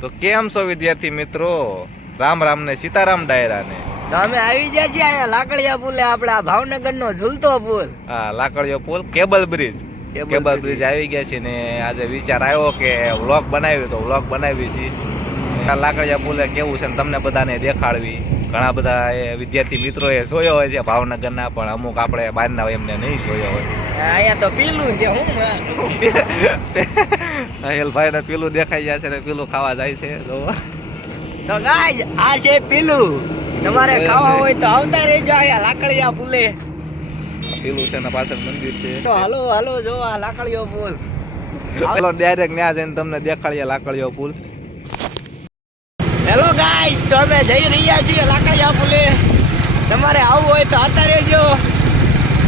તો કેમ છો વિદ્યાર્થી મિત્રો? રામ રામ ને સીતારામ ડાયરા ને તો અમે આવી ગયા છીએ અહીંયા લાકડિયા પુલે, આપણા ભાવનગર નો ઝૂલતો પુલ. હા, લાકડીયો પુલ, કેબલ બ્રિજ આવી ગયા છે ને આજે વિચાર આવ્યો કે વ્લોગ બનાવી તો વ્લોગ બનાવી છીએ. લાકડિયા પુલે કેવું છે ને તમને બધાને દેખાડવી. ઘણા બધા વિદ્યાર્થી મિત્રોએ જોયો હોય છે ભાવનગરના, પણ અમુક આપણે બહારના એમને નહીં જોયો હોય. અહીંયા તો પીલું છે. હું સાહેલભાઈ ને પીલું દેખાઈ જાય છે ને પીલું ખાવા જાય છે. તો ગાઈસ આ છે પીલું. તમારે ખાવા હોય તો આવતા રહેજો અહીંયા લાકડિયા પુલે. પીલું છે ને પાછળ મંદિર છે. તો હાલો હાલો જો આ લાકડિયો પુલ. ચાલો ડાયરેક્ટ ત્યાં જઈને તમને દેખાડીએ લાકડિયો પુલ. હેલો ગાઈસ, તો અમે જઈ રહ્યા છીએ લાકડિયા પુલે. તમારે આવવું હોય તો આવતા રહેજો.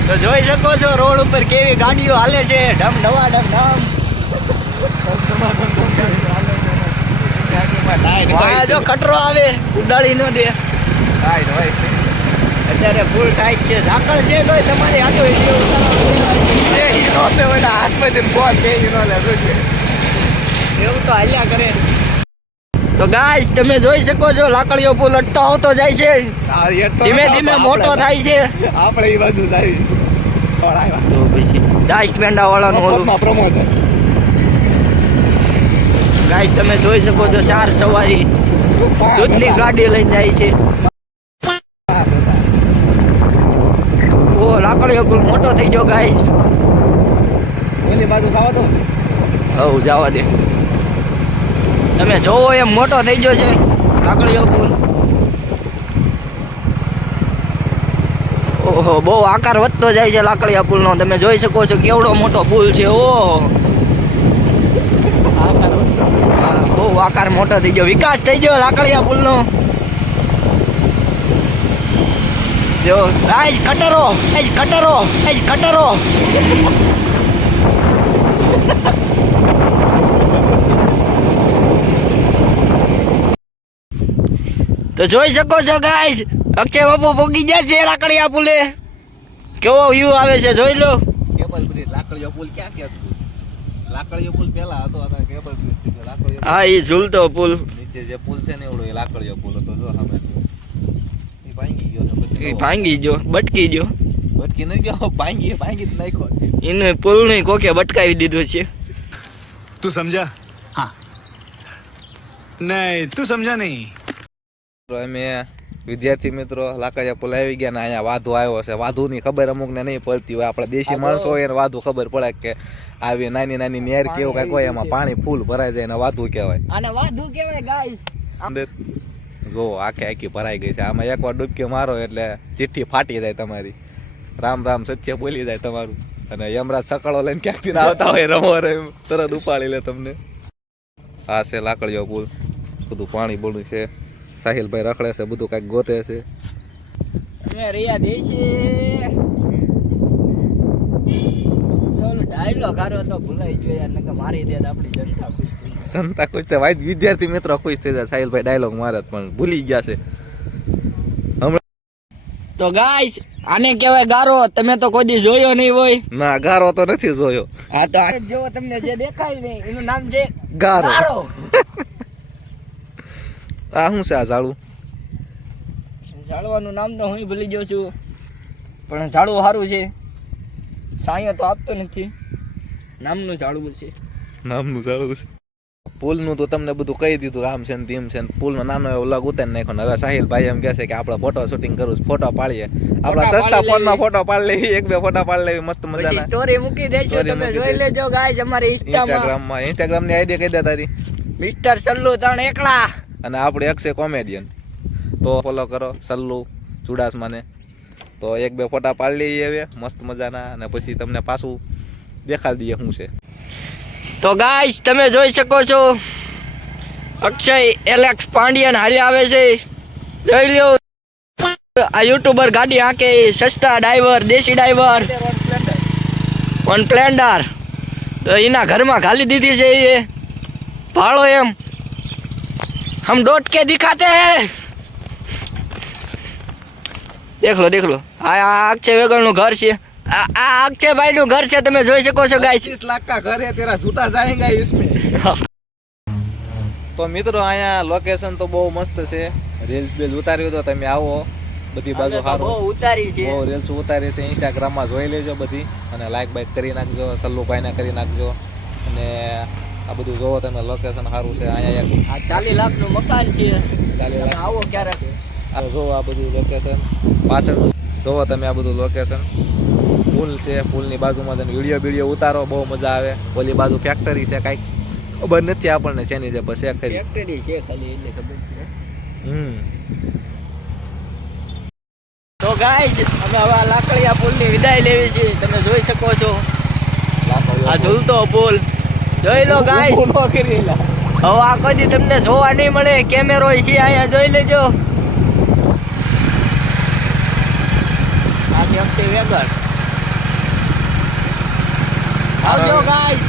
તો જોઈ શકો છો રોડ ઉપર કેવી ગાડીઓ હાલે છે, ઢમ ઢવા ઢમ ઢમ. જો ખટરો આવે ઉડાડી ન દે. અત્યારે ફૂલ ટાઈટ છે, ઝાકળ છે તો તમારી આટો એવું તો હાલ્યા કરે. તો ગાઈસ તમે જોઈ શકો છો લાકડીઓ પુલ અટતો આવતો જાય છે, ધીમે ધીમે મોટો થાય છે. આપણે એ બાજુ જાય તો પછી દાઈસ પેંડા વાળાનું ઓલું પ્રમોશન. ગાઈસ તમે જોઈ શકો છો 4 સવારી દૂધની ગાડી લઈને જાય છે. ઓ લાકડીઓ પુલ મોટો થઈ ગયો ગાઈસ. ઓલી બાજુ ખાવા તો હવ જવા દે. તમે જોવો એમ મોટો થઈ ગયો છે લાકડીઓ પુલ. ઓહો, બહુ આકાર વધતો જાય છે લાકડીયા પુલનો. તમે જોઈ શકો છો કેવડો મોટો પુલ છે. ઓહો, બહુ આકાર મોટો થઈ ગયો, વિકાસ થઈ ગયો લાકડીયા પુલનો. જો ગાઈસ કટરો, કટરો. તો જોઈ શકો છો ગાઈસ, અક્ષય બાપુ પોગી ગયા છે લાકડીયા પુલે. કેવો વ્યૂ આવે છે જોઈ લો. કેબલ બ્રિજ લાકડીયો પુલ ક્યાં કે લાકડીયો પુલ પહેલા હતો, આ કેબલ બ્રિજ થી લાકડીયો. હા, એ ઝૂલતો પુલ. નીચે જે પુલ છે ને એવડો એ લાકડીયો પુલ હતો. જો સામે એ ભાંગી ગયો તો પછી એ ભાંગી ગયો, બટકી ગયો. બટકી નહીં ગયો, ભાંગી જ નાખ્યો. એને પુલ ની કોકે બટકાવી દીધો છે. તું સમજા? हाँ नहीं તું સમજા નહીં. અમે વિદ્યાર્થી મિત્રો લાકડીયા પુલ આવી ગયા ને અહીંયા વાધુ આવ્યો છે. વાધુની ખબર અમુકને નહીં પડતી હોય, આપણે દેશી માણસો હોય એને વાધુ ખબર પડે કે આવી નાની નાની નેર કેવું કાંઈક હોય, એમાં પાણી ફૂલ ભરાઈ જાય એને વાધુ કહેવાય. આને વાધુ કહેવાય ગાઈસ. અંદર જો આખી ભરાઈ ગઈ છે. આમાં એકવાર ડૂબકી મારો એટલે ચિઠ્ઠી ફાટી જાય તમારી. રામ રામ સત્ય બોલી જાય તમારું. અને યમરાજ સકળો લઈને ક્યાંકથી આવતા હોય રમો રમ તરત ઉપાડી લે તમને. આ છે લાકડીયો પુલ. બધું પાણી બોલું છે. સાહિલભાઈ રખડે છે, બધું કાંઈક ગોતે છે. અમે રિયા દેશી ઓલો ડાયલોગ હારો તો ભૂલાઈ ગયો યાર, નકર મારી દે આપણી જનતા ખુશ થઈ જાય. સંતા ખુશ થાય, વાય વિદ્યાર્થી મિત્રો ખુશ થઈ જાય. સાહિલભાઈ ડાયલોગ મારે પણ ભૂલી ગયા છે. તો ગાઈસ આને કહેવાય ગારો. તમે તો કોઈ દી જોયો નહીં હોય. ના, ગારો તો નથી જોયો. હા, તો આ જો તમને જે દેખાય ને એનું નામ છે ગારો. આ શું છે આ ઝાડું? ઝાડવાનું નામ તો હું ભૂલી ગયો છું, પણ ઝાડવું સારું છે. સાયો તો આપતો નથી. નામનું ઝાડવું છે. નામનું ઝાડું છે. પુલનું તો તમને બધું કહી દીધું, આમ છે ને તેમ છે ને. પુલનો નાનો એવો લગ ઉતારી નાખ્યો ને હવે સાહિલભાઈ એમ કહે છે કે આપણે ફોટો શૂટિંગ કરવું છે, ફોટો પાડીએ. આપણા સસ્તા ફોનમાં ફોટો પાડી લેવી, 1-2 ફોટા પાડી લેવી મસ્ત મજાના. સ્ટોરી મૂકી દેજો, તમે જોઈ લેજો ગાઈસ અમારી ઇન્સ્ટાગ્રામમાં. ઇન્સ્ટાગ્રામની આઈડી કહી દે તારી. મિસ્ટર સલ્લુ 3 એકલા. અને આપણે અક્ષય કોમેડિયન. તો ફોલો કરો સલ્લુ ચુડાસમાને. તો 1-2 ફોટા પાડી લઈએ હવે મસ્ત મજાના, અને પછી તમને પાછું દેખાડી દઈએ શું છે. તો ગાઈસ તમે જોઈ શકો છો અક્ષય એલેક્સ પાંડિયન હાલી આવે છે. જોઈ લ્યો આ યુટ્યુબર ગાડી હાંકે, સસ્તા ડ્રાઈવર, દેશી ડ્રાઈવર, વન સ્પ્લેન્ડર. તો એના ઘરમાં ખાલી દીધી છે એ ભાડો એમ. हम डॉट के दिखाते हैं. देख लो આ અક્ષય વેગળ નું ઘર છે. આ અક્ષયભાઈ નું ઘર છે, તમે જોઈ શકો છો ગાઈસ. 25 लाख का घर है, तेरा जूता जाएगा इसमें. તો મિત્રો અહીંયા લોકેશન તો બહુ મસ્ત છે. રીલ્સ બિલ્સ ઉતાર્યું તો તમે આવો, બધી બાજુ અમે તો બહુ સારું ઉતારી છે. બહુ રીલ્સ ઉતારી છે. ઇન્સ્ટાગ્રામમાં જોઈ લેજો બધી, અને લાઈક બાઈક કરી નાખજો, સલ્લુભાઈને કરી નાખજો. અને આ બધું જોવો તમે, લોકેશન સારું છે. અહીંયા આ 40 લાખનું મકાન છે. 40 તમે લાખ આવો ક્યારેક. આ જોવો આ બધું લોકેશન પાછળ જોવો તમે આ બધું લોકેશન. પુલ છે, પુલની બાજુમાં તમે વિડીયો ઉતારો, બહુ મજા આવે. ઓલી બાજુ ફેક્ટરી છે, કાંઈક ખબર નથી આપણને શેની છે, બસ એ ખરી. ફેક્ટરી છે ખાલી, એટલે ખબર છે. તો ગાઈસ અમે હવે આ લાકડીયા પુલની વિદાય લેવી છે. તમે જોઈ શકો છો આ ઝૂલતો પુલ. જોઈ લો ગાઈસ. હવે આ કદી તમને જોવા નહીં મળે. કેમેરો છે અહીંયા, જોઈ લેજો. આ છે અક્ષય વેગર. આવજો ગાઈસ.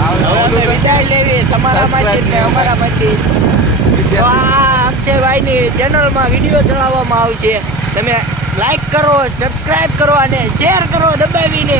હવે અમે વિદાય લેવી તમારામાંથી ને અમારામાંથી. તો આ અક્ષયભાઈની ચેનલમાં વિડીયો ચડાવવામાં આવશે. તમે લાઈક કરો, સબસ્ક્રાઇબ કરો અને શેર કરો દબાવીને.